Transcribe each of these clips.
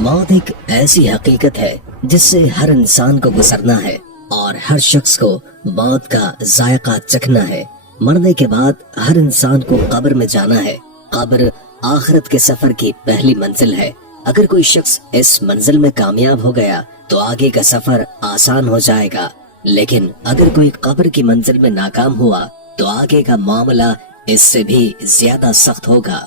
मौत एक ऐसी हकीकत है जिससे हर इंसान को गुजरना है और हर शख्स को मौत का जायका चखना है। मरने के बाद हर इंसान को कब्र में जाना है। कब्र आखिरत के सफर की पहली मंजिल है। अगर कोई शख्स इस मंजिल में कामयाब हो गया तो आगे का सफर आसान हो जाएगा, लेकिन अगर कोई कब्र की मंजिल में नाकाम हुआ तो आगे का मामला इससे भी ज्यादा सख्त होगा।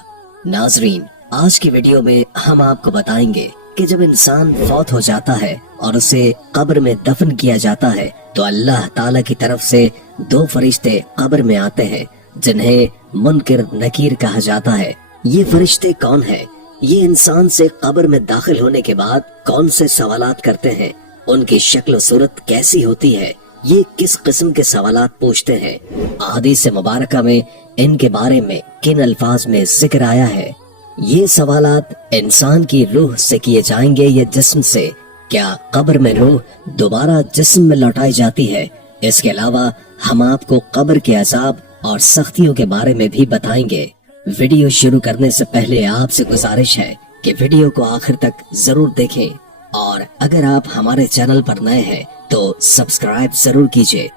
नाजरीन, आज की वीडियो में हम आपको बताएंगे कि जब इंसान फौत हो जाता है और उसे कब्र में दफन किया जाता है तो अल्लाह ताला की तरफ से दो फरिश्ते कब्र में आते हैं जिन्हें मुनकिर नकीर कहा जाता है। ये फरिश्ते कौन हैं? ये इंसान से कब्र में दाखिल होने के बाद कौन से सवालात करते हैं, उनकी शक्ल सूरत कैसी होती है, ये किस किस्म के सवालात पूछते हैं। हदीस मुबारका में इनके बारे में किन अल्फाज में जिक्र आया है, ये सवालात इंसान की रूह से किए जाएंगे या जिस्म से? क्या कब्र में रूह दोबारा जिस्म में लौटाई जाती है? इसके अलावा हम आपको कब्र के अजाब और सख्तियों के बारे में भी बताएंगे। वीडियो शुरू करने से पहले आपसे गुजारिश है कि वीडियो को आखिर तक जरूर देखें और अगर आप हमारे चैनल पर नए हैं तो सब्सक्राइब जरूर कीजिए।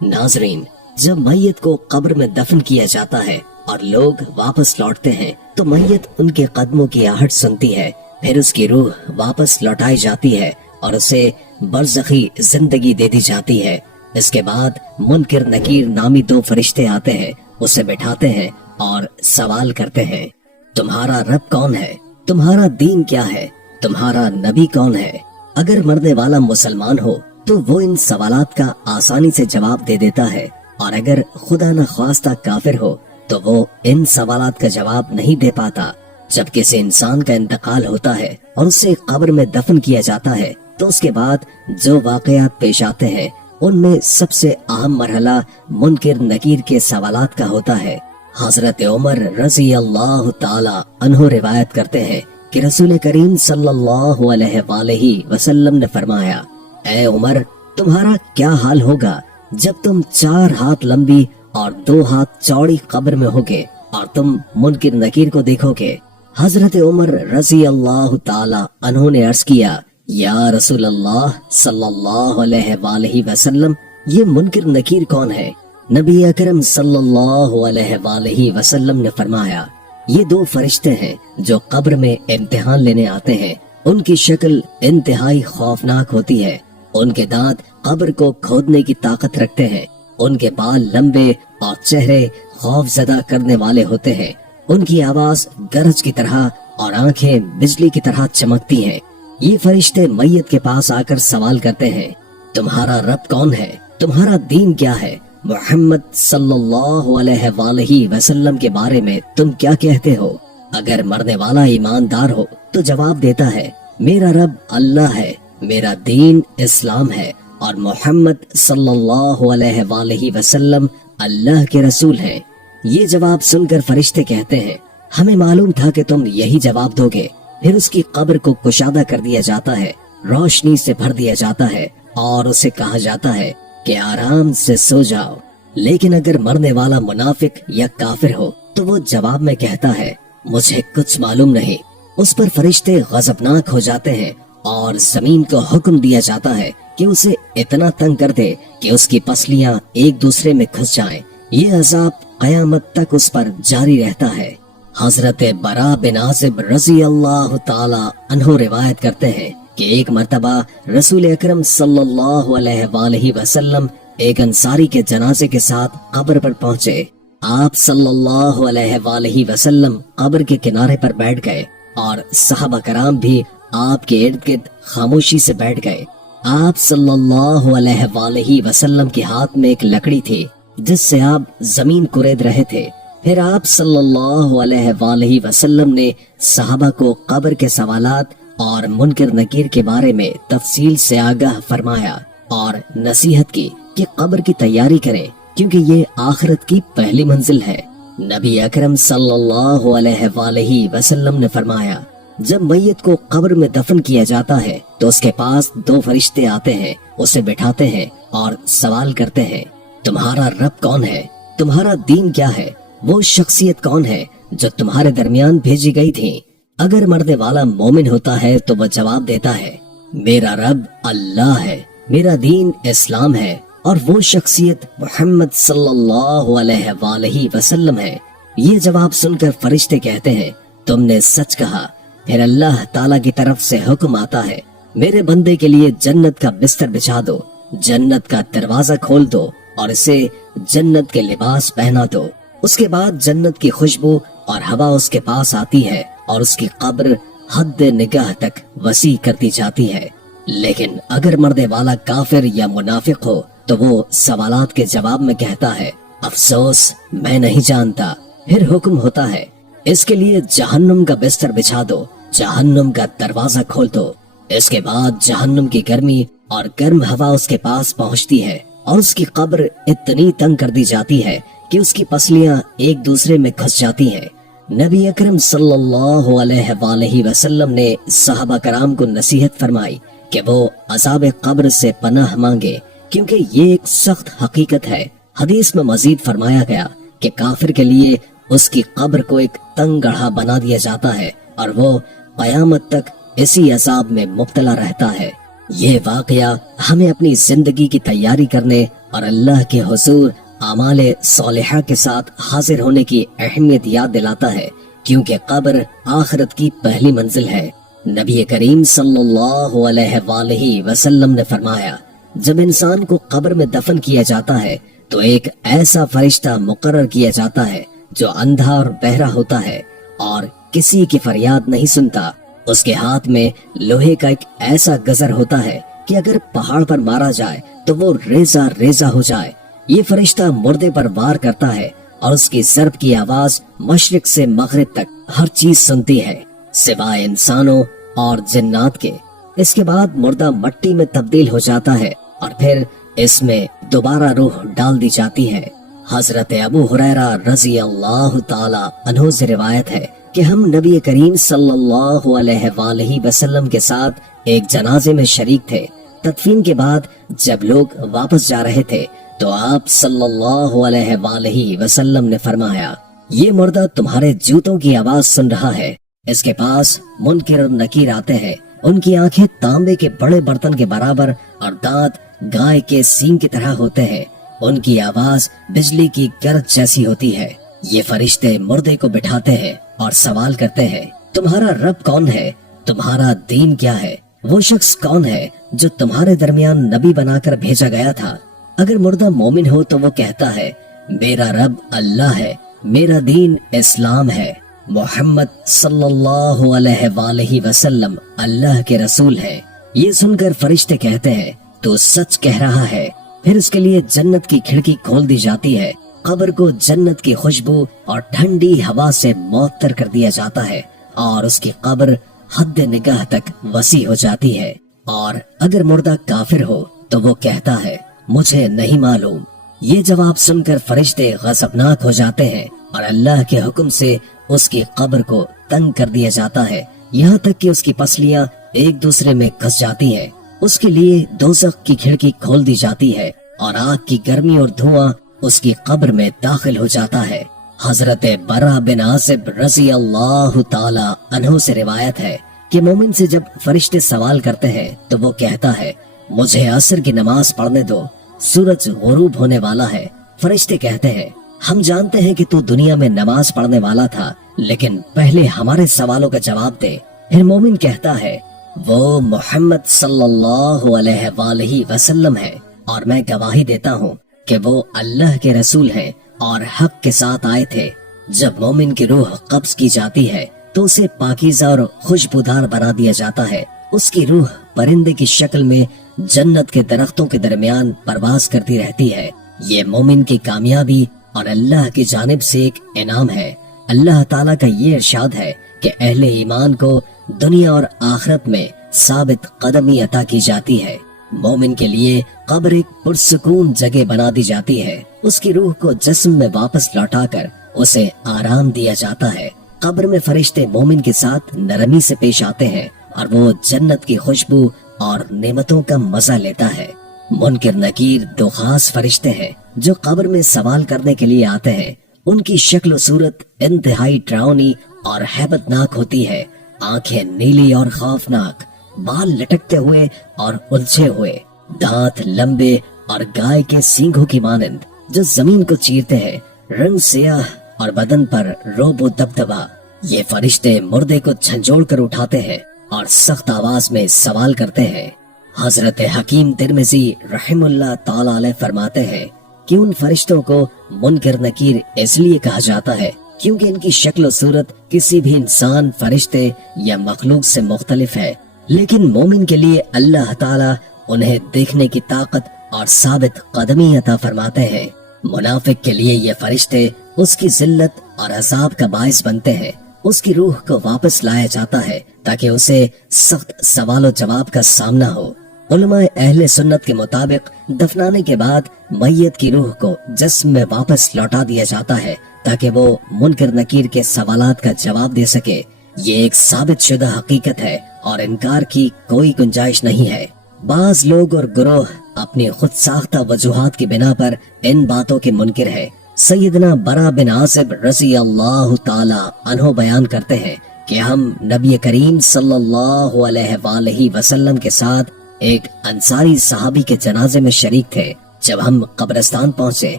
नाजरीन, जब मैयत को कब्र में दफन किया जाता है और लोग वापस लौटते हैं तो मैयत उनके कदमों की आहट सुनती है। फिर उसकी रूह वापस लौटाई जाती है और उसे बरज़खी जिंदगी दे दी जाती है। इसके बाद मुनकिर नकीर नामी दो फरिश्ते आते हैं, उसे बिठाते हैं और सवाल करते हैं, तुम्हारा रब कौन है? तुम्हारा दीन क्या है? तुम्हारा नबी कौन है? अगर मरने वाला मुसलमान हो तो वो इन सवालात का आसानी से जवाब दे देता है, और अगर खुदा न ख्वास्ता काफिर हो तो वो इन सवालात का जवाब नहीं दे पाता। जब किसी इंसान का इंतकाल होता है और उसे कब्र में दफन किया जाता है तो उसके बाद जो वाकयात पेश आते हैं उनमें सबसे अहम मरहला मुनकिर नकीर के सवालात का होता है। हजरत उमर रजी अल्लाह ताला अन्हु रिवायत करते हैं कि रसूल करीम सल्लल्लाहु अलैहि वसल्लम ने फरमाया, ऐ उमर, तुम्हारा क्या हाल होगा जब तुम 4 हाथ लंबी और 2 हाथ चौड़ी कब्र में होगे और तुम मुनकिर नकीर को देखोगे। हजरत उमर रजी अल्लाह ताला अन्हु ने अर्ज किया, या रसूल अल्लाह सल्लल्लाहु अलैहि वसल्लम, ये मुनकिर नकीर कौन है? नबी अकरम सल्लल्लाहु अलैहि वसल्लम ने फरमाया, ये 2 फरिश्ते हैं जो कब्र में इम्तिहान लेने आते हैं। उनकी शक्ल इंतहाई खौफनाक होती है। उनके दांत कब्र को खोदने की ताकत रखते हैं। उनके बाल लंबे और चेहरे खौफजदा करने वाले होते हैं। उनकी आवाज गरज की तरह और आंखें बिजली की तरह चमकती हैं। ये फरिश्ते मैयत के पास आकर सवाल करते हैं, तुम्हारा रब कौन है? तुम्हारा दीन क्या है? मोहम्मद सल्लल्लाहु अलैहि वसल्लम के बारे में तुम क्या कहते हो? अगर मरने वाला ईमानदार हो तो जवाब देता है, मेरा रब अल्लाह है, मेरा दीन इस्लाम है और मोहम्मद सल्लल्लाहु अलैहि वसल्लम अल्लाह के रसूल हैं। ये जवाब सुनकर फरिश्ते कहते हैं, हमें मालूम था कि तुम यही जवाब दोगे। फिर उसकी कब्र को कुशादा कर दिया जाता है, रोशनी से भर दिया जाता है और उसे कहा जाता है कि आराम से सो जाओ। लेकिन अगर मरने वाला मुनाफिक या काफिर हो तो वो जवाब में कहता है, मुझे कुछ मालूम नहीं। उस पर फरिश्ते गजबनाक हो जाते हैं और जमीन को हुक्म दिया जाता है कि उसे इतना तंग कर दे कि उसकी पसलियां एक दूसरे में घुस जाएं। ये अजाब कयामत तक उस पर जारी रहता है। हजरत बरा बिन आसिब रजी अल्लाह ताला अन्हु रिवायत करते हैं कि एक मर्तबा रसूल अकरम सल्लल्लाहु अलैहि वसल्लम एक अंसारी के जनाजे के साथ कब्र पर पहुँचे। आप सल्लल्लाहु अलैहि वसल्लम कब्र के किनारे पर बैठ गए और सहाबा कराम भी आपके इर्द गिर्द खामोशी से बैठ गए। आप सल्लल्लाहु अलैहि वसल्लम के हाथ में एक लकड़ी थी जिससे आप जमीन कुरेद रहे थे। फिर आप सल्लल्लाहु अलैहि वसल्लम ने सहाबा को कब्र के सवालात और मुनकिर नकीर के बारे में तफसील से आगाह फरमाया और नसीहत की कि कब्र की तैयारी करें क्योंकि ये आखिरत की पहली मंजिल है। नबी अकरम सल्लल्लाहु अलैहि वसल्लम ने फरमाया, जब मैयत को कब्र में दफन किया जाता है तो उसके पास 2 फरिश्ते आते हैं, उसे बिठाते हैं और सवाल करते हैं, तुम्हारा रब कौन है? तुम्हारा दीन क्या है? वो शख्सियत कौन है जो तुम्हारे दरमियान भेजी गई थी? اگر مرنے والا مومن ہوتا ہے تو وہ جواب دیتا ہے میرا رب اللہ ہے، میرا دین اسلام ہے، اور وہ شخصیت محمد صلی اللہ علیہ وآلہ وسلم ہے۔ یہ جواب سن کر فرشتے کہتے ہیں تم نے سچ کہا۔ پھر اللہ تعالیٰ کی طرف سے حکم آتا ہے میرے بندے کے لیے جنت کا بستر بچھا دو، جنت کا دروازہ کھول دو اور اسے جنت کے لباس پہنا دو۔ اس کے بعد جنت کی خوشبو اور ہوا اس کے پاس آتی ہے اور اس کی قبر حد نگاہ تک وسیع کرتی جاتی ہے۔ لیکن اگر مرنے والا کافر یا منافق ہو تو وہ سوالات کے جواب میں کہتا ہے افسوس میں نہیں جانتا۔ پھر حکم ہوتا ہے اس کے لیے جہنم کا بستر بچھا دو، جہنم کا دروازہ کھول دو۔ اس کے بعد جہنم کی گرمی اور گرم ہوا اس کے پاس پہنچتی ہے اور اس کی قبر اتنی تنگ کر دی جاتی ہے کہ اس کی پسلیاں ایک دوسرے میں گھس جاتی ہیں۔ نبی اکرم صلی اللہ علیہ وآلہ وسلم نے صحابہ کرام کو نصیحت فرمائی کہ وہ عذاب قبر سے پناہ مانگے کیونکہ یہ ایک سخت حقیقت ہے۔ حدیث میں مزید فرمایا گیا کہ کافر کے لیے اس کی قبر کو ایک تنگ گڑھا بنا دیا جاتا ہے اور وہ قیامت تک اسی عذاب میں مبتلا رہتا ہے۔ یہ واقعہ ہمیں اپنی زندگی کی تیاری کرنے اور اللہ کے حضور اعمال صالحہ کے ساتھ حاضر ہونے کی اہمیت یاد دلاتا ہے، کیونکہ قبر آخرت کی پہلی منزل ہے۔ نبی کریم صلی اللہ علیہ وآلہ وسلم نے فرمایا جب انسان کو قبر میں دفن کیا جاتا ہے تو ایک ایسا فرشتہ مقرر کیا جاتا ہے جو اندھا اور بہرا ہوتا ہے اور کسی کی فریاد نہیں سنتا۔ اس کے ہاتھ میں لوہے کا ایک ایسا گزر ہوتا ہے کہ اگر پہاڑ پر مارا جائے تو وہ ریزہ ریزہ ہو جائے۔ یہ فرشتہ مردے پر وار کرتا ہے اور اس کی ضرب کی آواز مشرق سے مغرب تک ہر چیز سنتی ہے سوائے انسانوں اور جنات کے۔ اس کے بعد مردہ مٹی میں تبدیل ہو جاتا ہے اور پھر اس میں دوبارہ روح ڈال دی جاتی ہے۔ حضرت ابو ہریرہ رضی اللہ تعالی عنہ سے روایت ہے کہ ہم نبی کریم صلی اللہ علیہ وآلہ وسلم کے ساتھ ایک جنازے میں شریک تھے۔ تدفین کے بعد جب لوگ واپس جا رہے تھے تو آپ صلی اللہ علیہ وآلہ وسلم نے فرمایا یہ مردہ تمہارے جوتوں کی آواز سن رہا ہے۔ اس کے پاس منکر اور نکیر آتے ہیں، ان کی آنکھیں تانبے کے بڑے برتن کے برابر اور دانت گائے کے سینگ کی طرح ہوتے ہیں، ان کی آواز بجلی کی گرج جیسی ہوتی ہے۔ یہ فرشتے مردے کو بٹھاتے ہیں اور سوال کرتے ہیں تمہارا رب کون ہے، تمہارا دین کیا ہے، وہ شخص کون ہے جو تمہارے درمیان نبی بنا کر بھیجا گیا تھا۔ اگر مردہ مومن ہو تو وہ کہتا ہے میرا رب اللہ ہے، میرا دین اسلام ہے، محمد صلی اللہ علیہ وآلہ وسلم اللہ کے رسول ہے۔ یہ سن کر فرشتے کہتے ہیں تو سچ کہہ رہا ہے۔ پھر اس کے لیے جنت کی کھڑکی کھول دی جاتی ہے، قبر کو جنت کی خوشبو اور ٹھنڈی ہوا سے معطر کر دیا جاتا ہے اور اس کی قبر حد نگاہ تک وسیع ہو جاتی ہے۔ اور اگر مردہ کافر ہو تو وہ کہتا ہے مجھے نہیں معلوم۔ یہ جواب سن کر فرشتے غضبناک ہو جاتے ہیں اور اللہ کے حکم سے اس کی قبر کو تنگ کر دیا جاتا ہے، یہاں تک کہ اس کی پسلیاں ایک دوسرے میں گھس جاتی ہیں۔ اس کے لیے دوزخ کی کھڑکی کھول دی جاتی ہے اور آگ کی گرمی اور دھواں اس کی قبر میں داخل ہو جاتا ہے۔ حضرت برا بن عازب رضی اللہ تعالی عنہ سے روایت ہے کہ مومن سے جب فرشتے سوال کرتے ہیں تو وہ کہتا ہے مجھے عصر کی نماز پڑھنے دو، سورج غروب ہونے والا ہے۔ فرشتے کہتے ہیں ہم جانتے ہیں کہ تو دنیا میں نماز پڑھنے والا تھا، لیکن پہلے ہمارے سوالوں کا جواب دے۔ پھر مومن کہتا ہے وہ محمد صلی اللہ علیہ وآلہ وسلم ہے اور میں گواہی دیتا ہوں کہ وہ اللہ کے رسول ہیں اور حق کے ساتھ آئے تھے۔ جب مومن کی روح قبض کی جاتی ہے تو اسے پاکیزہ اور خوشبودار بنا دیا جاتا ہے۔ اس کی روح پرندے کی شکل میں جنت کے درختوں کے درمیان پرواز کرتی رہتی ہے۔ یہ مومن کی کامیابی اور اللہ کی جانب سے ایک انعام ہے۔ اللہ تعالیٰ کا یہ ارشاد ہے کہ اہل ایمان کو دنیا اور آخرت میں ثابت قدمی عطا کی جاتی ہے۔ مومن کے لیے قبر ایک پرسکون جگہ بنا دی جاتی ہے، اس کی روح کو جسم میں واپس لوٹا کر اسے آرام دیا جاتا ہے۔ قبر میں فرشتے مومن کے ساتھ نرمی سے پیش آتے ہیں اور وہ جنت کی خوشبو اور نعمتوں کا مزہ لیتا ہے۔ منکر نکیر دو خاص فرشتے ہیں جو قبر میں سوال کرنے کے لیے آتے ہیں۔ ان کی شکل و صورت انتہائی ڈراؤنی اور ہیبت ناک ہوتی ہے आंखें नीली और खौफनाक, बाल लटकते हुए और उलझे हुए, दांत लंबे और गाय के सींगों की मानंद जो जमीन को चीरते हैं, रंग सियाह और बदन पर रोबो दबदबा। ये फरिश्ते मुर्दे को झंझोड़ कर उठाते हैं और सख्त आवाज में सवाल करते हैं। हजरत हकीम तिरमिजी रहमुल्लाह ताला अलैह फरमाते हैं कि उन फरिश्तों को मुनकर नकीर इसलिए कहा जाता है क्योंकि इनकी शक्ल और सूरत किसी भी इंसान, फरिश्ते या मखलूक से मुख्तलिफ है। लेकिन मोमिन के लिए अल्लाह ताला उन्हें देखने की ताकत और साबित कदमी अता फरमाते हैं। मुनाफिक के लिए ये फरिश्ते उसकी जिल्लत और अजाब का बाइस बनते हैं। उसकी रूह को वापस लाया जाता है ताकि उसे सख्त सवाल और जवाब का सामना हो। उलमाए अहले सुन्नत के मुताबिक दफनाने के बाद मैयत की रूह को जिस्म में वापस लौटा दिया जाता है ताकि वो मुनकर नकीर के सवालात का जवाब दे सके। ये एक साबित शुदा हकीकत है और इनकार की कोई गुंजाइश नहीं है। बाज लोग और गिरोह अपनी खुद साख्ता वजूहात की बिना पर इन बातों के मुनकिर है। सैयदना बरा बिन आसिब रज़ी अल्लाह ताला अन्हो बयान करते हैं कि हम नबी करीम सल्लल्लाहु अलैहि वसल्लम के साथ एक अंसारी सहाबी के जनाजे में शरीक थे। जब हम कब्रिस्तान पहुंचे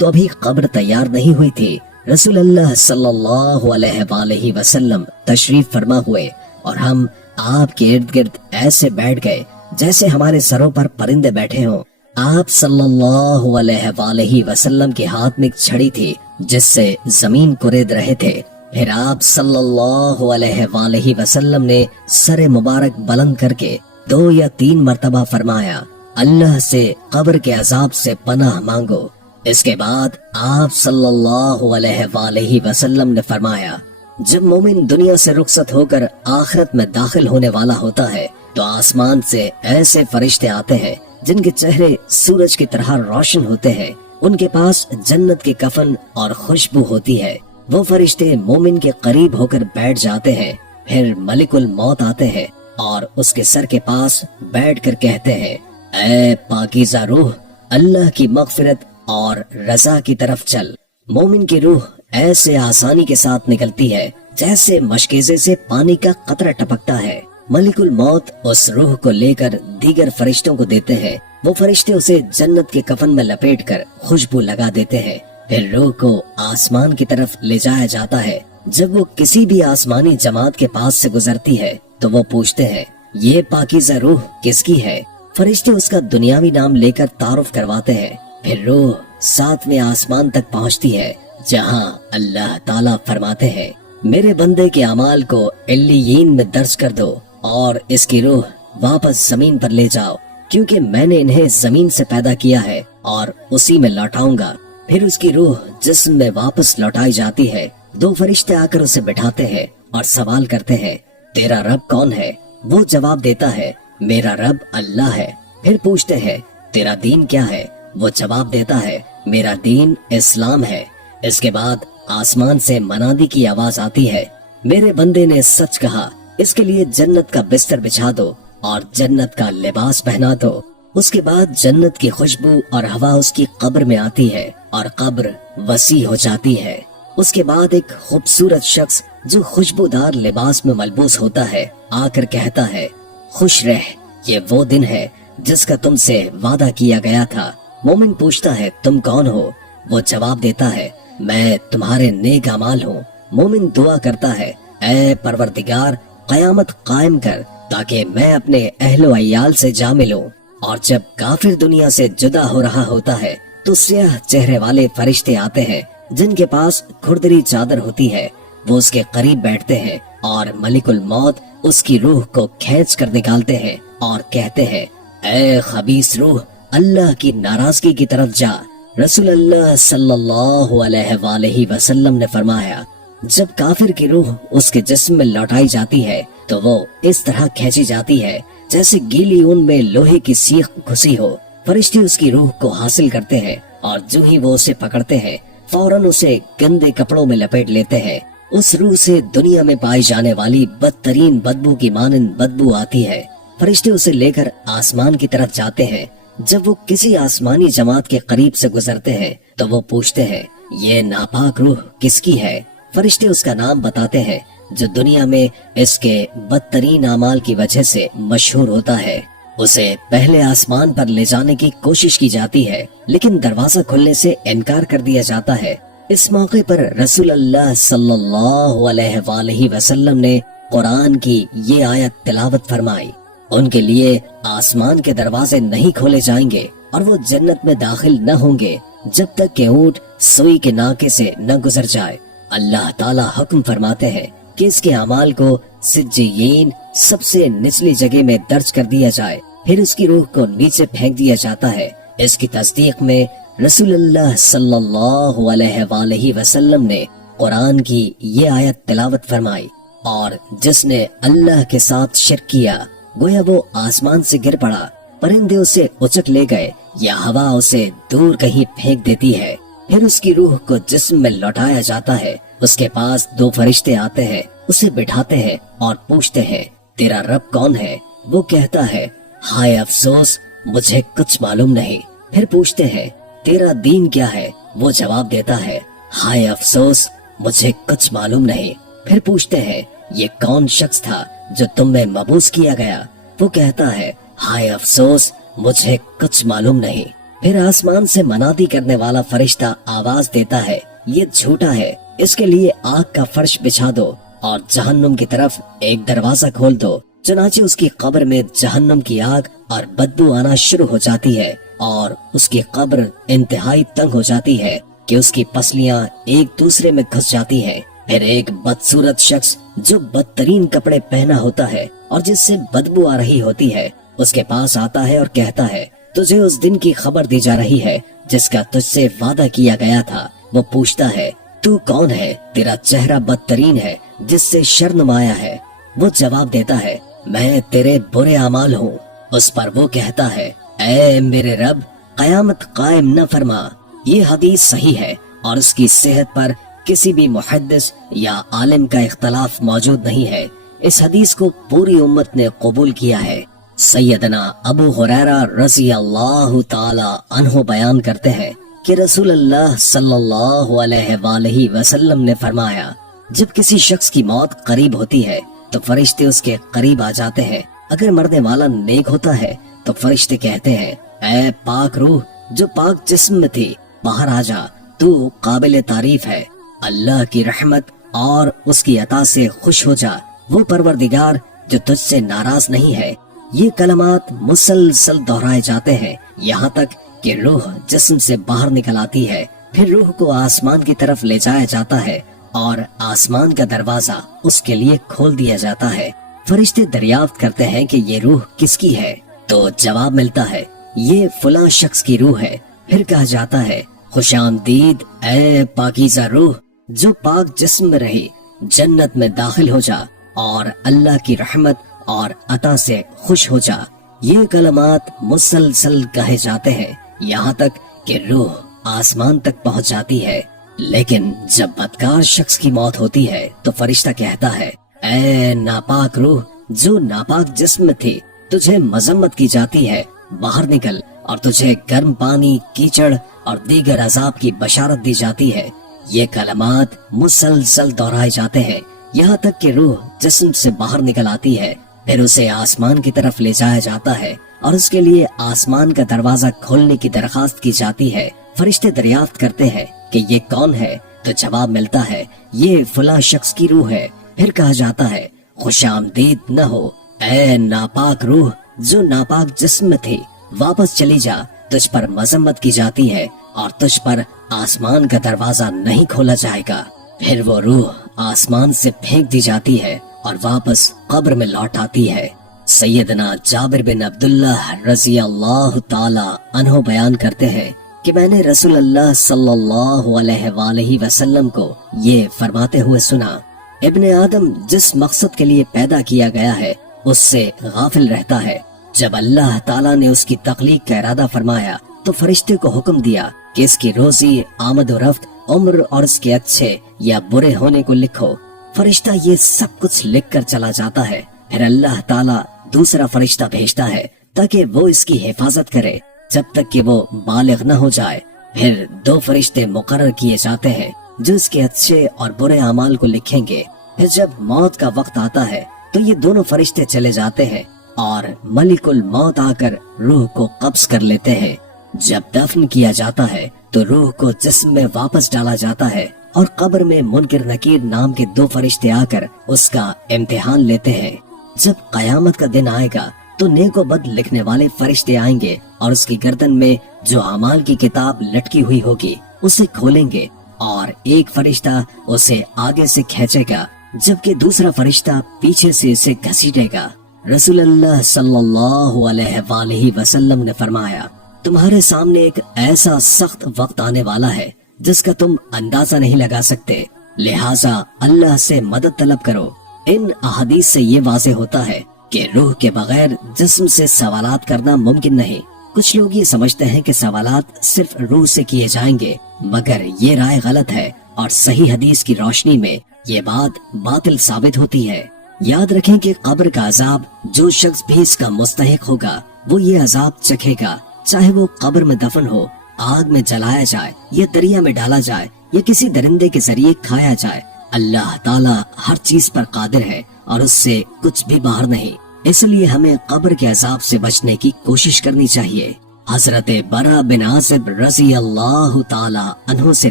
तो अभी कब्र तैयार नहीं हुई थी। रसूल अल्लाह सल्लल्लाहु अलैहि वसल्लम तशरीफ फरमा हुए और हम आपके इर्द गिर्द ऐसे बैठ गए जैसे हमारे सरों पर परिंदे बैठे हों। आप सल्लल्लाहु अलैहि वसल्लम के हाथ में एक छड़ी थी जिससे जमीन कुरेद रहे थे। फिर आप सल्लल्लाहु अलैहि वसल्लम ने सर मुबारक बुलंद करके 2 या 3 मर्तबा फरमाया, अल्लाह से कब्र के अजाब से पनाह मांगो। इसके बाद आप सल्लल्लाहु अलैहि वसल्लम ने फरमाया, जब मोमिन दुनिया से रुखसत होकर आखिरत में दाखिल होने वाला होता है तो आसमान से ऐसे फरिश्ते आते हैं जिनके चेहरे सूरज की तरह रोशन होते हैं। उनके पास जन्नत के कफन और खुशबू होती है। वो फरिश्ते मोमिन के करीब होकर बैठ जाते हैं। फिर मलिकुल मौत आते हैं और उसके सर के पास बैठकर कहते हैं, ऐ पाकीज़ा रूह, अल्लाह की मगफिरत और रजा की तरफ चल। मोमिन की रूह ऐसे आसानी के साथ निकलती है जैसे मशकेजे से पानी का कतरा टपकता है। मलिकुल मौत उस रूह को लेकर दीगर फरिश्तों को देते हैं। वो फरिश्ते उसे जन्नत के कफन में लपेटकर खुशबू लगा देते हैं। फिर रूह को आसमान की तरफ ले जाया जाता है। जब वो किसी भी आसमानी जमात के पास से गुजरती है तो वो पूछते हैं, ये पाकीज़ा रूह किसकी है? फरिश्ते उसका दुनियावी नाम लेकर तारुफ करवाते हैं। फिर रूह 7वें आसमान तक पहुंचती है जहां अल्लाह ताला फरमाते हैं, मेरे बंदे के अमाल को इल्लियीन में दर्ज कर दो और इसकी रूह वापस जमीन पर ले जाओ क्योंकि मैंने इन्हें जमीन से पैदा किया है और उसी में लौटाऊंगा। फिर उसकी रूह जिस्म में वापस लौटाई जाती है। 2 फरिश्ते आकर उसे बिठाते हैं और सवाल करते हैं, तेरा रब कौन है? वो जवाब देता है, मेरा रब अल्लाह है। फिर पूछते हैं, तेरा दीन क्या है? वो जवाब देता है, मेरा दीन इस्लाम है। इसके बाद आसमान से मनादी की आवाज आती है, मेरे बंदे ने सच कहा, इसके लिए जन्नत का बिस्तर बिछा दो और जन्नत का लिबास पहना दो। उसके बाद जन्नत की खुशबू और हवा उसकी कब्र में आती है और कब्र वसी हो जाती है। उसके बाद एक खूबसूरत शख्स जो खुशबूदार लिबास में मलबूस होता है आकर कहता है, खुश रह, ये वो दिन है जिसका तुमसे वादा किया गया था। मोमिन पूछता है, तुम कौन हो? वो जवाब देता है, मैं तुम्हारे नेक अमाल हूँ। मोमिन दुआ करता है, ऐ परवरदिगार, कयामत कायम कर ताकि मैं अपने अहलो अय्याल से जा मिलूं। और जब काफिर दुनिया से जुदा हो रहा होता है तो स्याह चेहरे वाले फरिश्ते आते हैं जिनके पास खुरदरी चादर होती है। वो उसके करीब बैठते हैं और मलिकुल मौत उसकी रूह को खींच कर निकालते हैं और कहते हैं, ऐ खबीस रूह, अल्लाह की नाराजगी की तरफ जा। रसूल अल्लाह सल्लल्लाहु अलैहि वसल्लम ने फरमाया, जब काफिर की रूह उसके जिस्म में लौटाई जाती है तो वो इस तरह खींची जाती है जैसे गीली ऊन में लोहे की सीख घुसी हो। फरिश्ते उसकी रूह को हासिल करते हैं और जो ही वो उसे पकड़ते हैं फौरन उसे गंदे कपड़ों में लपेट लेते हैं। उस रूह से दुनिया में पाई जाने वाली बदतरीन बदबू की मानंद बदबू आती है। फरिश्ते उसे लेकर आसमान की तरफ जाते हैं। जब वो किसी आसमानी जमात के करीब से गुजरते हैं तो वो पूछते हैं, ये नापाक रूह किसकी है? फरिश्ते उसका नाम बताते हैं। जो दुनिया में इसके बदतरीन अमाल की वजह से मशहूर होता है, उसे पहले आसमान पर ले जाने की कोशिश की जाती है, लेकिन दरवाजा खुलने से इनकार कर दिया जाता है। इस मौके पर रसूलुल्लाह सल्लल्लाहु अलैहि वसल्लम ने कुरान की ये आयत तिलावत फरमाई। उनके लिए आसमान के दरवाजे नहीं खोले जाएंगे और वो जन्नत में दाखिल न होंगे जब तक कि ऊंट सुई के नाके से न गुजर जाए। अल्लाह ताला हुक्म फरमाते हैं कि इसके अमाल को सिज्जीन सबसे निचली जगह में दर्ज कर दिया जाए, फिर उसकी रूह को नीचे फेंक दिया जाता है। इसकी तस्दीक में रसूलुल्लाह सल्लल्लाहु अलैहि वसल्लम ने कुरान की ये आयत तिलावत फरमाई, और जिसने अल्लाह के साथ शिर्क किया गोया वो आसमान से गिर पड़ा, परिंदे उसे उचक ले गए या हवा उसे दूर कहीं फेंक देती है। फिर उसकी रूह को जिस्म में लौटाया जाता है। उसके पास दो फरिश्ते आते हैं, उसे बिठाते हैं और पूछते हैं, तेरा रब कौन है? वो कहता है, हाय अफसोस, मुझे कुछ मालूम नहीं। फिर पूछते हैं, तेरा दीन क्या है? वो जवाब देता है, हाय अफसोस, मुझे कुछ मालूम नहीं। फिर पूछते हैं, ये कौन शख्स था जो तुम में मबूस किया गया? वो कहता है, हाय अफसोस, मुझे कुछ मालूम नहीं। फिर आसमान से मनादी करने वाला फरिश्ता आवाज देता है, ये झूठा है, इसके लिए आग का फर्श बिछा दो और जहन्नुम की तरफ एक दरवाजा खोल दो। चुनाचे उसकी कब्र में जहन्नुम की आग और बदबू आना शुरू हो जाती है और उसकी कब्र इंतहाई तंग हो जाती है कि उसकी पसलियां एक दूसरे में घुस जाती हैं। फिर एक बदसूरत शख्स जो बदतरीन कपड़े पहना होता है और जिससे बदबू आ रही होती है, उसके पास आता है और कहता है, तुझे उस दिन की खबर दी जा रही है जिसका तुझसे वादा किया गया था। वो पूछता है, तू कौन है? तेरा चेहरा बदतरीन है जिससे शर्म आया है। वो जवाब देता है, मैं तेरे बुरे अमाल हूँ। उस पर वो कहता है, ऐ मेरे रब, कयामत कायम न फरमा। ये हदीस सही है और उसकी सेहत पर किसी भी मुहद्दिस या आलिम का इख्तलाफ मौजूद नहीं है। इस हदीस को पूरी उम्मत ने कबूल किया है। सैयदना अबू हुरैरा रज़ी अल्लाह ताला अन्हु बयान करते हैं कि रसूलुल्लाह सल्लल्लाहु अलैहि वसल्लम ने फरमाया, जब किसी शख्स की मौत करीब होती है तो फरिश्ते उसके करीब आ जाते हैं। अगर मरने वाला नेक होता है तो फरिश्ते कहते हैं, ऐ पाक रूह जो पाक जिस्म में थी, बाहर आ जा, तू काबिल तारीफ है। अल्लाह की रहमत और उसकी अता से खुश हो जा, वो परवरदिगार जो तुझसे नाराज नहीं है। ये कलमात मुसलसल दोहराए जाते हैं यहाँ तक कि रूह जिस्म से बाहर निकल आती है। फिर रूह को आसमान की तरफ ले जाया जाता है और आसमान का दरवाजा उसके लिए खोल दिया जाता है। फरिश्ते दरियाफ्त करते हैं कि ये रूह किसकी है, तो जवाब मिलता है, ये फलां शख्स की रूह है। फिर कहा जाता है, खुशामदीद ऐ पाकीज़ा रूह जो पाक जिस्म में रही, जन्नत में दाखिल हो जा और अल्लाह की रहमत और अता से खुश हो जा। ये कलमात मुसलसल कहे जाते हैं यहाँ तक कि रूह आसमान तक पहुँच जाती है। लेकिन जब बदकार शख्स की मौत होती है तो फरिश्ता कहता है, ऐ नापाक रूह जो नापाक जिस्म में थी, तुझे मजम्मत की जाती है, बाहर निकल और तुझे गर्म पानी, कीचड़ और दीगर अजाब की बशारत दी जाती है। ये कलमात मुसलसल दोहराए जाते हैं यहाँ तक कि रूह जिस्म से बाहर निकल आती है। फिर उसे आसमान की तरफ ले जाया जाता है और उसके लिए आसमान का दरवाजा खोलने की दरखास्त की जाती है। फरिश्ते दरियाफ्त करते हैं कि ये कौन है, तो जवाब मिलता है, ये फला शख्स की रूह है। फिर कहा जाता है, खुशामदीद न हो ऐ नापाक रूह जो नापाक जिस्म में थी, वापस चली जा, तुझ पर मजम्मत की जाती है और तुझ पर आसमान का दरवाजा नहीं खोला जाएगा। फिर वो रूह आसमान से फेंक दी जाती है और वापस कब्र में लौट आती है। सैयदना जाबिर बिन अब्दुल्लाह रज़ी अल्लाह ताला अन्हु बयान करते हैं कि मैंने रसूलुल्लाह सल्लल्लाहु अलैहि वसल्लम को ये फरमाते हुए सुना, इब्ने आदम जिस मकसद के लिए पैदा किया गया है उससे गाफिल रहता है। जब अल्लाह ताला ने उसकी तख्लीक का इरादा फरमाया तो फरिश्ते को हुक्म दिया कि इसकी रोजी, आमद और रफ्त, उम्र और इसके अच्छे या बुरे होने को लिखो। फरिश्ता ये सब कुछ लिख कर चला जाता है। फिर अल्लाह ताला दूसरा फरिश्ता भेजता है ताकि वो इसकी हिफाजत करे जब तक कि वो बालिग न हो जाए। फिर दो फरिश्ते मुकर्रर किए जाते हैं जो इसके अच्छे और बुरे अमाल को लिखेंगे। پھر جب موت کا وقت آتا ہے تو یہ دونوں فرشتے چلے جاتے ہیں اور ملک الموت آ کر روح کو قبض کر لیتے ہیں۔ جب دفن کیا جاتا ہے تو روح کو جسم میں واپس ڈالا جاتا ہے اور قبر میں منکر نکیر نام کے 2 فرشتے آ کر اس کا امتحان لیتے ہیں۔ جب قیامت کا دن آئے گا تو نیک و بد لکھنے والے فرشتے آئیں گے اور اس کی گردن میں جو اعمال کی کتاب لٹکی ہوئی ہوگی اسے کھولیں گے اور ایک فرشتہ اسے آگے سے کھینچے گا جبکہ دوسرا فرشتہ پیچھے سے اسے گھسیٹے گا۔ رسول اللہ صلی اللہ علیہ وآلہ وسلم نے فرمایا، تمہارے سامنے ایک ایسا سخت وقت آنے والا ہے جس کا تم اندازہ نہیں لگا سکتے، لہٰذا اللہ سے مدد طلب کرو۔ ان احادیث سے یہ واضح ہوتا ہے کہ روح کے بغیر جسم سے سوالات کرنا ممکن نہیں۔ کچھ لوگ یہ سمجھتے ہیں کہ سوالات صرف روح سے کیے جائیں گے، مگر یہ رائے غلط ہے اور صحیح حدیث کی روشنی میں یہ بات باطل ثابت ہوتی ہے۔ یاد رکھیں کہ قبر کا عذاب جو شخص بھی اس کا مستحق ہوگا وہ یہ عذاب چکھے گا، چاہے وہ قبر میں دفن ہو، آگ میں جلایا جائے یا دریا میں ڈالا جائے یا کسی درندے کے ذریعے کھایا جائے۔ اللہ تعالیٰ ہر چیز پر قادر ہے اور اس سے کچھ بھی باہر نہیں، اس لیے ہمیں قبر کے عذاب سے بچنے کی کوشش کرنی چاہیے۔ حضرت برا بن عازب رضی اللہ تعالی عنہ سے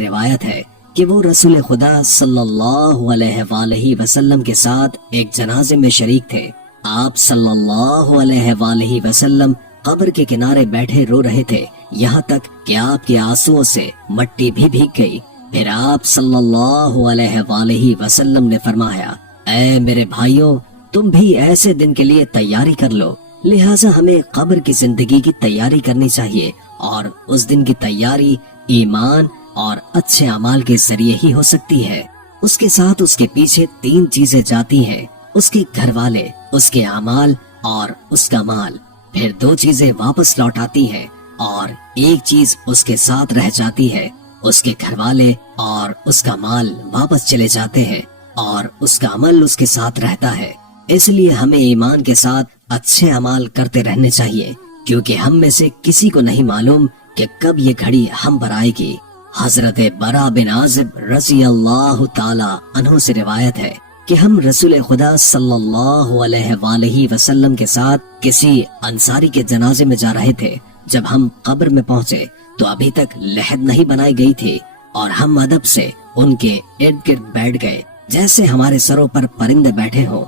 روایت ہے کہ وہ رسول خدا صلی اللہ علیہ وآلہ وسلم کے ساتھ ایک جنازے میں شریک تھے۔ آپ صلی اللہ علیہ وآلہ وسلم قبر کے کنارے بیٹھے رو رہے تھے، یہاں تک کہ آپ کے آنسوؤں سے مٹی بھی بھیگ گئی۔ پھر آپ صلی اللہ علیہ وآلہ وسلم نے فرمایا، اے میرے بھائیوں، تم بھی ایسے دن کے لیے تیاری کر لو، لہٰذا ہمیں قبر کی زندگی کی تیاری کرنی چاہیے، اور اس دن کی تیاری ایمان اور اچھے اعمال کے ذریعے ہی ہو سکتی ہے۔ اس کے ساتھ اس کے پیچھے 3 چیزیں جاتی ہیں، اس کے گھر والے، اس کے اعمال اور اس کا مال۔ پھر 2 چیزیں واپس لوٹ آتی ہیں اور ایک چیز اس کے ساتھ رہ جاتی ہے، اس کے گھر والے اور اس کا مال واپس چلے جاتے ہیں اور اس کا عمل اس کے ساتھ رہتا ہے۔ اس لیے ہمیں ایمان کے ساتھ اچھے اعمال کرتے رہنے چاہیے، کیونکہ ہم میں سے کسی کو نہیں معلوم کہ کب یہ گھڑی ہم پر آئے گی۔ حضرت برا بن عازب رضی اللہ تعالی عنہ سے روایت ہے کہ ہم رسول خدا صلی اللہ علیہ وآلہ وسلم کے ساتھ کسی انصاری کے جنازے میں جا رہے تھے۔ جب ہم قبر میں پہنچے تو ابھی تک لحد نہیں بنائی گئی تھی اور ہم ادب سے ان کے ارد گرد بیٹھ گئے جیسے ہمارے سروں پر پرندے بیٹھے ہوں۔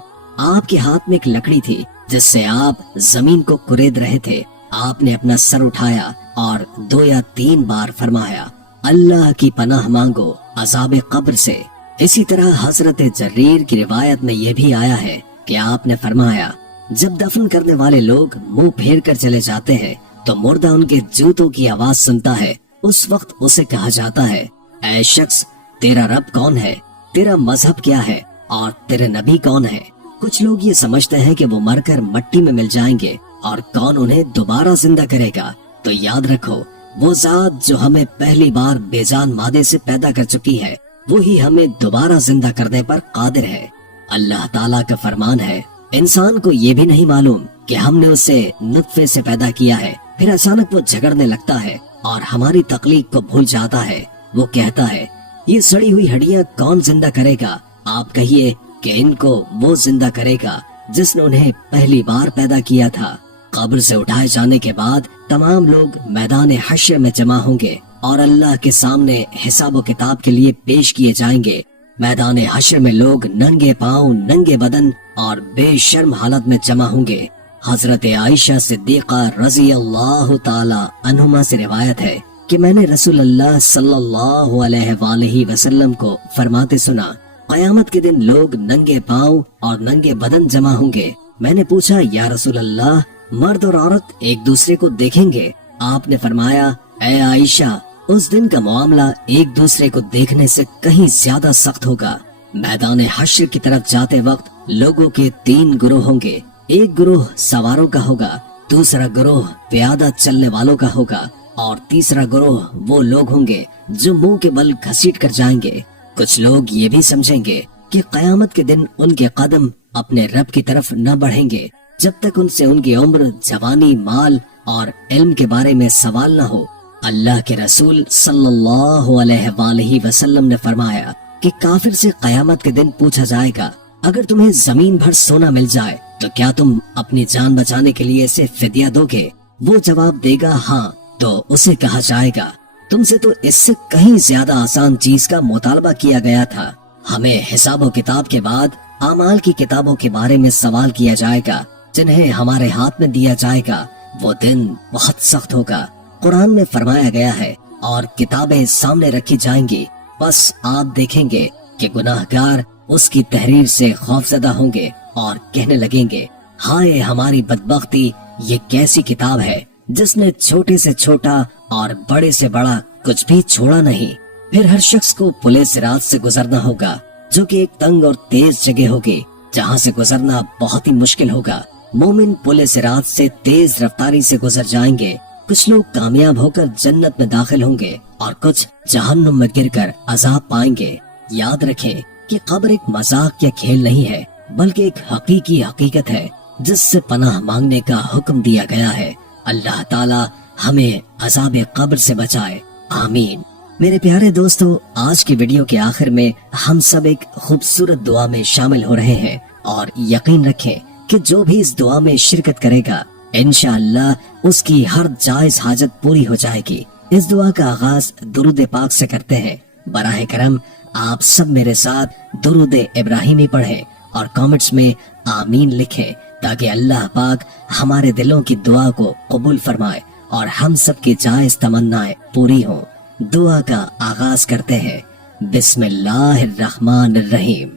آپ کے ہاتھ میں ایک لکڑی تھی جس سے آپ زمین کو کرید رہے تھے۔ آپ نے اپنا سر اٹھایا اور 2 یا 3 بار فرمایا، اللہ کی پناہ مانگو عذاب قبر سے۔ اسی طرح حضرت جریر کی روایت میں یہ بھی آیا ہے کہ آپ نے فرمایا، جب دفن کرنے والے لوگ منہ پھیر کر چلے جاتے ہیں تو مردہ ان کے جوتوں کی آواز سنتا ہے۔ اس وقت اسے کہا جاتا ہے، اے شخص، تیرا رب کون ہے، تیرا مذہب کیا ہے اور تیرے نبی کون ہے؟ کچھ لوگ یہ سمجھتے ہیں کہ وہ مر کر مٹی میں مل جائیں گے اور کون انہیں دوبارہ زندہ کرے گا۔ تو یاد رکھو، وہ ذات جو ہمیں پہلی بار بے جان مادے سے پیدا کر چکی ہے وہی ہمیں دوبارہ زندہ کرنے پر قادر ہے۔ اللہ تعالیٰ کا فرمان ہے، انسان کو یہ بھی نہیں معلوم کہ ہم نے اسے نطفے سے پیدا کیا ہے، پھر اچانک وہ جھگڑنے لگتا ہے اور ہماری تخلیق کو بھول جاتا ہے۔ وہ کہتا ہے، یہ سڑی ہوئی ہڈیاں کون زندہ کرے گا؟ آپ کہیے کہ ان کو وہ زندہ کرے گا جس نے انہیں پہلی بار پیدا کیا تھا۔ قبر سے اٹھائے جانے کے بعد تمام لوگ میدان حشر میں جمع ہوں گے اور اللہ کے سامنے حساب و کتاب کے لیے پیش کیے جائیں گے۔ میدان حشر میں لوگ ننگے پاؤں، ننگے بدن اور بے شرم حالت میں جمع ہوں گے۔ حضرت عائشہ صدیقہ رضی اللہ تعالی عنہما سے روایت ہے کہ میں نے رسول اللہ صلی اللہ علیہ وآلہ وسلم کو فرماتے سنا، قیامت کے دن لوگ ننگے پاؤں اور ننگے بدن جمع ہوں گے۔ میں نے پوچھا، یا رسول اللہ، مرد اور عورت ایک دوسرے کو دیکھیں گے؟ آپ نے فرمایا، اے عائشہ، اس دن کا معاملہ ایک دوسرے کو دیکھنے سے کہیں زیادہ سخت ہوگا۔ میدان حشر کی طرف جاتے وقت لوگوں کے 3 گروہ ہوں گے۔ ایک گروہ سواروں کا ہوگا، دوسرا گروہ پیادہ چلنے والوں کا ہوگا اور تیسرا گروہ وہ لوگ ہوں گے جو منہ کے بل گھسیٹ کر جائیں گے۔ کچھ لوگ یہ بھی سمجھیں گے کہ قیامت کے دن ان کے قدم اپنے رب کی طرف نہ بڑھیں گے جب تک ان سے ان کی عمر، جوانی، مال اور علم کے بارے میں سوال نہ ہو۔ اللہ کے رسول صلی اللہ علیہ وآلہ وسلم نے فرمایا، کہ کافر سے قیامت کے دن پوچھا جائے گا اگر تمہیں زمین بھر سونا مل جائے تو کیا تم اپنی جان بچانے کے لیے اسے فدیہ دو گے؟ وہ جواب دے گا ہاں، تو اسے کہا جائے گا تم سے تو اس سے کہیں زیادہ آسان چیز کا مطالبہ کیا گیا تھا۔ ہمیں حساب و کتاب کے بعد اعمال کی کتابوں کے بارے میں سوال کیا جائے گا جنہیں ہمارے ہاتھ میں دیا جائے گا۔ وہ دن بہت سخت ہوگا۔ قرآن میں فرمایا گیا ہے اور کتابیں سامنے رکھی جائیں گی، بس آپ دیکھیں گے کہ گناہگار اس کی تحریر سے خوفزدہ ہوں گے اور کہنے لگیں گے ہائے ہماری بدبختی، یہ کیسی کتاب ہے جس نے چھوٹے سے چھوٹا اور بڑے سے بڑا کچھ بھی چھوڑا نہیں۔ پھر ہر شخص کو پلے صراط سے گزرنا ہوگا جو کہ ایک تنگ اور تیز جگہ ہوگی جہاں سے گزرنا بہت ہی مشکل ہوگا۔ مومن پلے صراط سے تیز رفتاری سے گزر جائیں گے۔ کچھ لوگ کامیاب ہو کر جنت میں داخل ہوں گے اور کچھ جہنم میں گر کر عذاب پائیں گے۔ یاد رکھیں کہ قبر ایک مذاق یا کھیل نہیں ہے بلکہ ایک حقیقی حقیقت ہے جس سے پناہ مانگنے کا حکم دیا گیا ہے۔ اللہ تعالی ہمیں عذاب قبر سے بچائے، آمین۔ میرے پیارے دوستو، آج کی ویڈیو کے آخر میں ہم سب ایک خوبصورت دعا میں شامل ہو رہے ہیں اور یقین رکھیں کہ جو بھی اس دعا میں شرکت کرے گا انشاءاللہ اس کی ہر جائز حاجت پوری ہو جائے گی۔ اس دعا کا آغاز درود پاک سے کرتے ہیں۔ براہ کرم آپ سب میرے ساتھ درود ابراہیمی پڑھیں اور کامنٹس میں آمین لکھیں تاکہ اللہ پاک ہمارے دلوں کی دعا کو قبول فرمائے اور ہم سب کی جائز تمنائیں پوری ہوں۔ دعا کا آغاز کرتے ہیں۔ بسم اللہ الرحمن الرحیم۔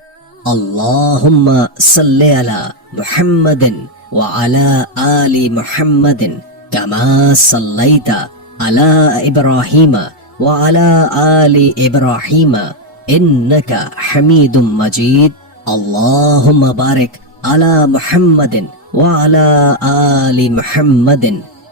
اللہم صلی علی محمد وعلى آل محمد كما صليت على إبراهيم وعلى آل إبراهيم إنك حميد مجيد اللهم بارك على محمد وعلى آل محمد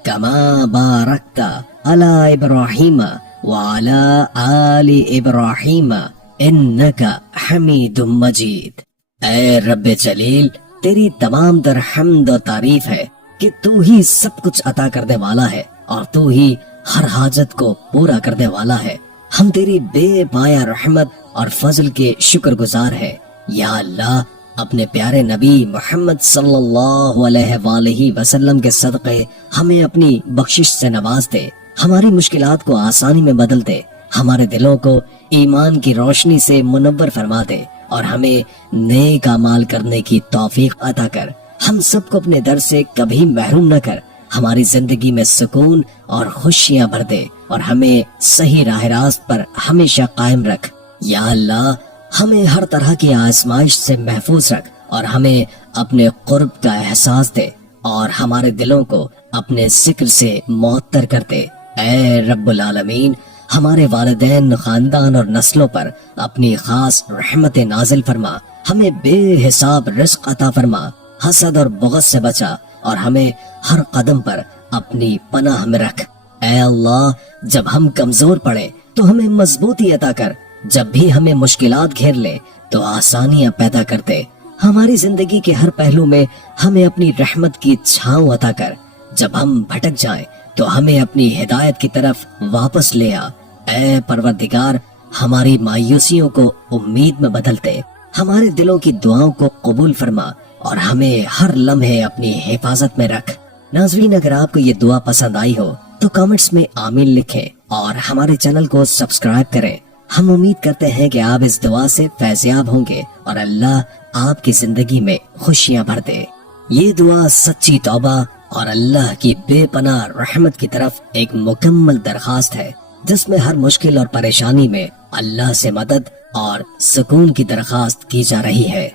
كما باركت على إبراهيم وعلى آل إبراهيم إنك حميد مجيد۔ اے رب جلیل، تیری تمام در حمد و تعریف ہے کہ تو ہی سب کچھ عطا کرنے والا ہے اور تو ہی ہر حاجت کو پورا کرنے والا ہے۔ ہم تیری بے پایا رحمت اور فضل کے شکر گزار ہیں۔ یا اللہ، اپنے پیارے نبی محمد صلی اللہ علیہ وآلہ وسلم کے صدقے ہمیں اپنی بخشش سے نواز دے، ہماری مشکلات کو آسانی میں بدل دے، ہمارے دلوں کو ایمان کی روشنی سے منور فرما دے اور ہمیں نیک اعمال کرنے کی توفیق عطا کر۔ ہم سب کو اپنے در سے کبھی محروم نہ کر، ہماری زندگی میں سکون اور خوشیاں بھر دے اور ہمیں صحیح راہ راست پر ہمیشہ قائم رکھ۔ یا اللہ، ہمیں ہر طرح کی آزمائش سے محفوظ رکھ اور ہمیں اپنے قرب کا احساس دے اور ہمارے دلوں کو اپنے ذکر سے معطر کر دے۔ اے رب العالمین، ہمارے والدین، خاندان اور نسلوں پر اپنی خاص رحمت نازل فرما، ہمیں بے حساب رزق عطا فرما، حسد اور بغض سے بچا اور ہمیں ہر قدم پر اپنی پناہ میں رکھ۔ اے اللہ، جب ہم کمزور پڑے تو ہمیں مضبوطی عطا کر، جب بھی ہمیں مشکلات گھیر لے تو آسانیاں پیدا کر دے۔ ہماری زندگی کے ہر پہلو میں ہمیں اپنی رحمت کی چھاؤں عطا کر، جب ہم بھٹک جائیں تو ہمیں اپنی ہدایت کی طرف واپس لے آ۔ اے پروردگار، ہماری مایوسیوں کو امید میں بدل دے، ہمارے دلوں کی دعاؤں کو قبول فرما اور ہمیں ہر لمحے اپنی حفاظت میں رکھ۔ ناظرین، اگر آپ کو یہ دعا پسند آئی ہو تو کامنٹس میں آمین لکھیں اور ہمارے چینل کو سبسکرائب کریں۔ ہم امید کرتے ہیں کہ آپ اس دعا سے فیضیاب ہوں گے اور اللہ آپ کی زندگی میں خوشیاں بھر دے۔ یہ دعا سچی توبہ اور اللہ کی بے پناہ رحمت کی طرف ایک مکمل درخواست ہے جس میں ہر مشکل اور پریشانی میں اللہ سے مدد اور سکون کی درخواست کی جا رہی ہے۔